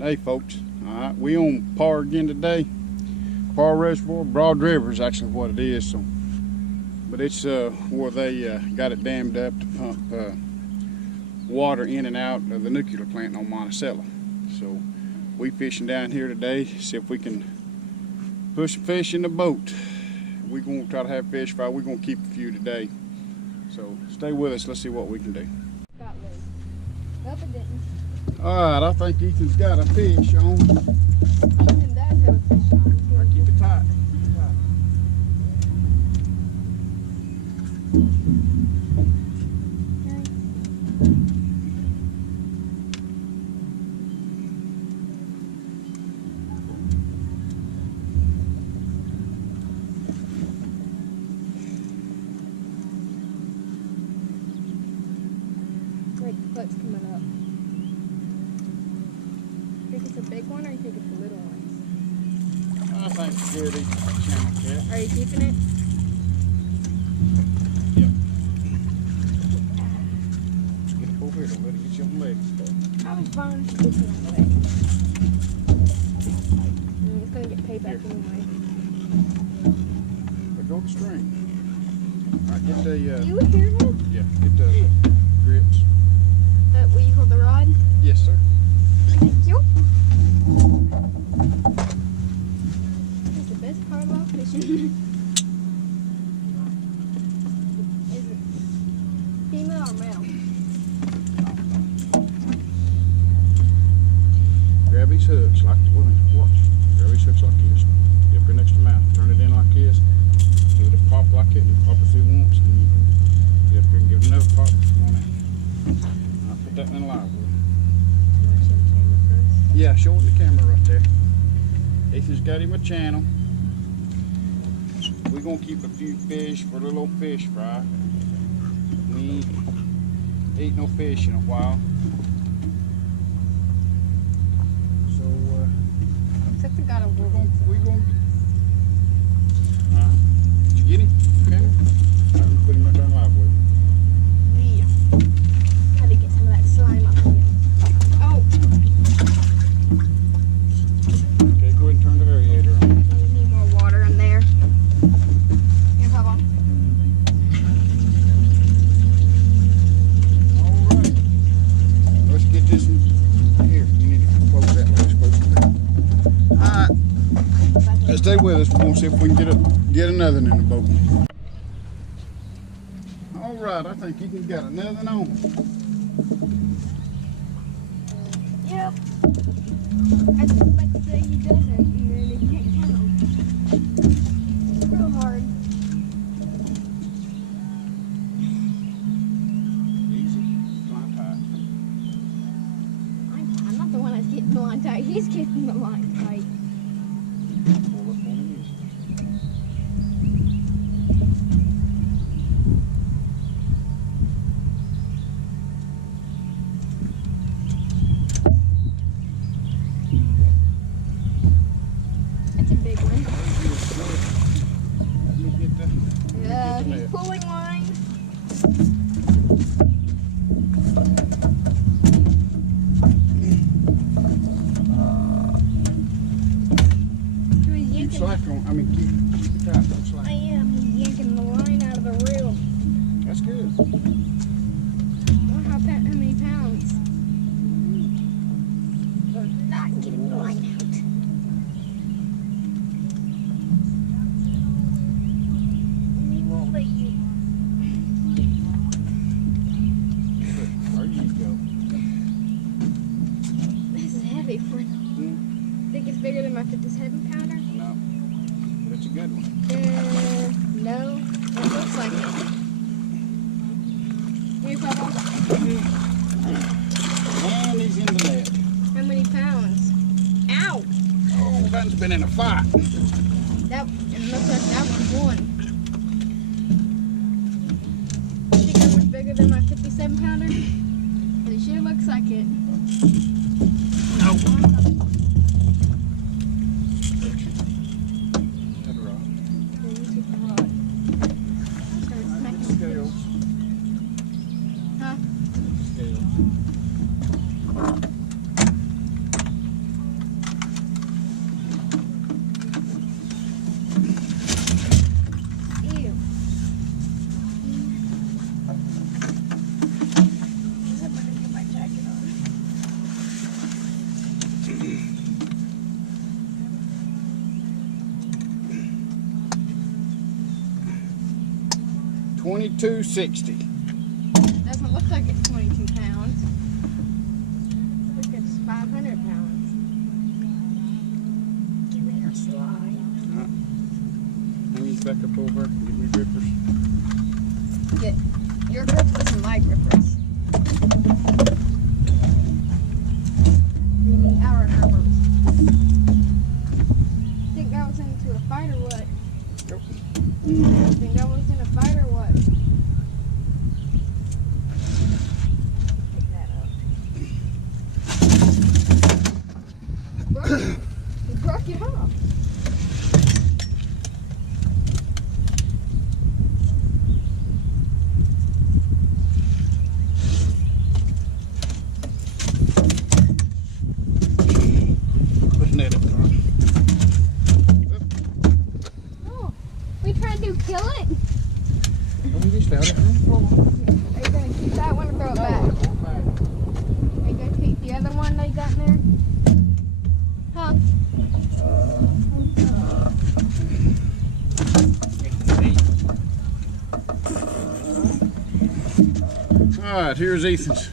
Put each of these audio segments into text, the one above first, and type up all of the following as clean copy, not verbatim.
Hey folks, alright, we on Parr again today. Parr Reservoir, Broad River is actually what it is. So, but it's where they got it dammed up to pump water in and out of the nuclear plant on Monticello. So we fishing down here today, see if we can push some fish in the boat. We're going to try to have fish fry. We're going to keep a few today. So stay with us, let's see what we can do. Nope, it didn't. Alright, I think Ethan's got a fish on. Ethan does have a fish on. Alright, keep it tight. Keep it tight. Wait, the clip's coming up. You think it's a big one or you think it's a little one? I think it's good. Eat the channel cat. Are you keeping it? Yep. Just get it over here. Don't let it get you on the legs. How fun to get you on the leg? It's going to get paid back anyway. Let go of the string. Alright, get the Do you hear him? yeah, get the grips. Will you hold the rod? Yes, sir. Thank you. That's the best part about fishing. Is it female or male? Grab these hooks like the women. Watch. Grab these hooks like this. Get up here next to the mouth. Turn it in like this. Give it a pop like it, and pop it through once. And you get up here and give it another pop. Come on in. I'll put that in the live. You want to show the camera first? Yeah, show it the camera right there. Ethan's got him a channel. We're gonna keep a few fish for a little old fish fry. We ain't ate no fish in a while. So Looks like we got a we're woman. gonna did you get him? Okay. I'm gonna put him right there in live with. Yeah. Had to get some of that slime off of you. Oh! Okay, go ahead and turn the aerator on. We need more water in there. Here, Papa. Alright. Let's get this one here. You need to close that way. Close to that. Alright. Stay with us. We're gonna see if we can get another one in the boat. Alright, I think Ethan's got another one on. Yep. I was about to say he doesn't, and then he can't count. It's real hard. Easy. Line tight. I'm not the one that's getting the line tight. He's getting the line tight. Pull up on him easy. That's a big one. Let me get the Yeah, he's net. pulling line. So he's Keep yanking. slack on. I mean, keep it tight. Don't slack. I am. He's yanking the line out of the reel. That's good. How many pounds? We're not getting the line out. We won't let you. There you go. This is a heavy one. Think it's bigger than my 57 pounder? No. But it's a good one. No. It looks like it. Here, Papa. And he's in the net. How many pounds? Ow! Oh, that's been in a fight. That, it looks like that one's one. Think that one's bigger than my 57 pounder? But it sure looks like it. No. That's right. Here, you take the rod. Start smacking the Scales. Huh? Scales. 2260. Doesn't look like it's 22 pounds. Looks like it's 500 pounds. Give me a slide. Hang these back up over. Get me grippers. Get your grippers and my grippers. Give me our grippers. Think that was into a fight or what? Nope. Think that was in a fight or what? Pick that up. You broke it off. Put net up front. Oh, we trying to kill it? We just out it. Are you gonna keep that one or throw it back? Are you gonna keep the other one they got in there? Huh? All right, here's Ethan's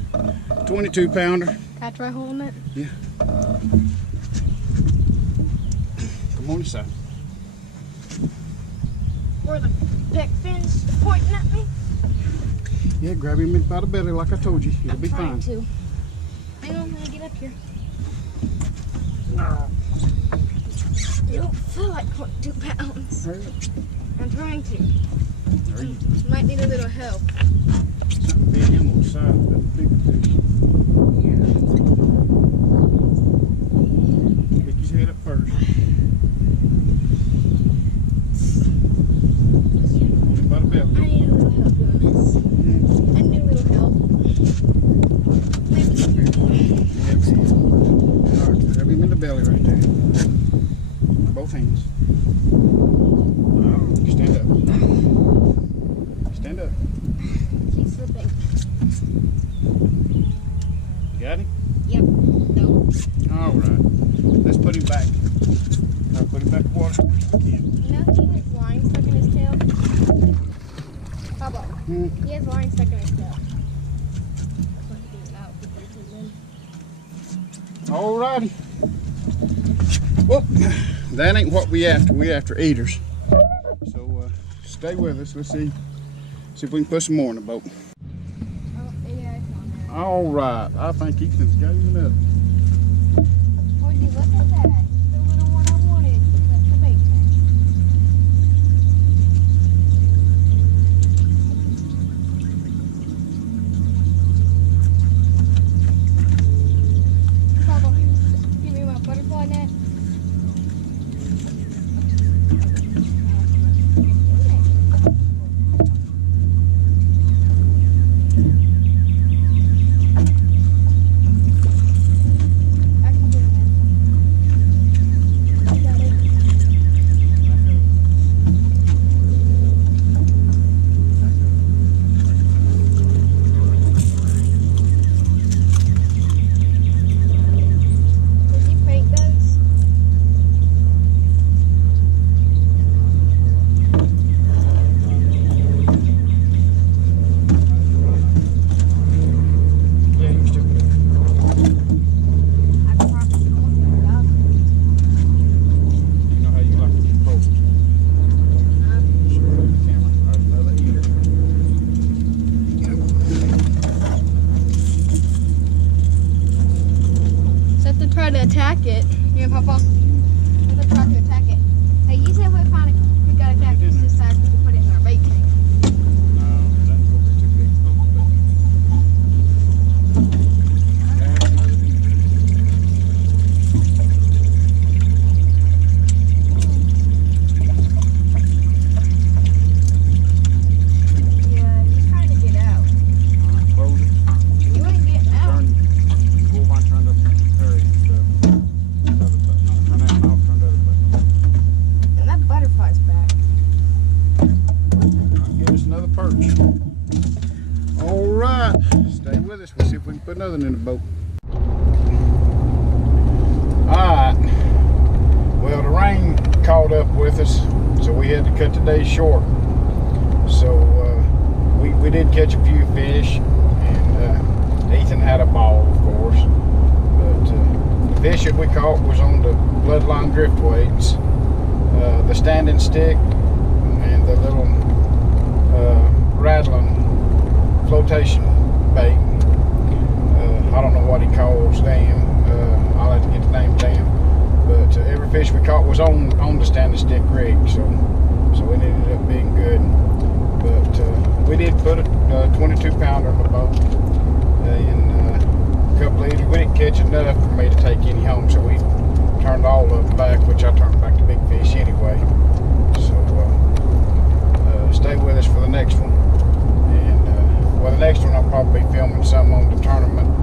22 pounder. Can I try holding it? Yeah. Come on inside. Where the pec fins pointing at me? Yeah, grab him by the belly like I told you. It'll be fine. I'm trying to. Hang on, let me get up here. You don't feel like 22 pounds. Hurry up. I'm trying to. There you Might need a little help. Something big him on the side of that big fish. Pick his head up first. Hold him by the I belly. need a little help doing this. I need a little help. Maybe. Alright, grab him in the belly right there. Both hands. Stand up. Stand up. He's slipping. Got him? Yep. No. Alright. Let's put him back. Now put him back in water. You know he has line stuck in his tail? How about? He has line stuck in his tail. That's why he did it out before he put it in. Alrighty. Well, that ain't what we after. We after eaters. So stay with us. Let's see if we can put some more in the boat. Oh, yeah, it's on there. Alright. I think Ethan's got him another. Would you look at that? The little one I wanted. That's the bait tank. Papa, give me my butterfly net. I can do it, man. I got it. Did you paint those? Yeah, you still good. I probably don't know about You know how you like your boat. it. Sure, the camera. Alright, another eater. Something trying to attack it. Yeah, Papa. Something trying to attack it. Hey, you said we got a cactus this size, we can put it in our bait tank. No, that go too big. Grab another eater. Yeah, he's trying to get out. Alright, close it. You ain't getting out. Turn. Go over and turn the hurry the other button. No, turn that one off, turn the other button. And that butterfly's back. Alright, give us another perch. Alright, stay with us. We'll see if we can put another one in the boat. Alright. Well, the rain caught up with us, so we had to cut the day short. So we did catch a few fish, and Ethan had a ball, of course. But the fish that we caught was on the bloodline drift weights, the standing stick, and the little rattling flotation bait. I don't know what he calls them. I'll have to get the name to him. But every fish we caught was on the standing stick rig, so it ended up being good. But we did put a 22 pounder in the boat, and a couple of liters. We didn't catch enough for me to take any home, so we turned all of them back, which I turned back to big fish anyway. So stay with us for the next one. And well, the next one I'll probably be filming some on the tournament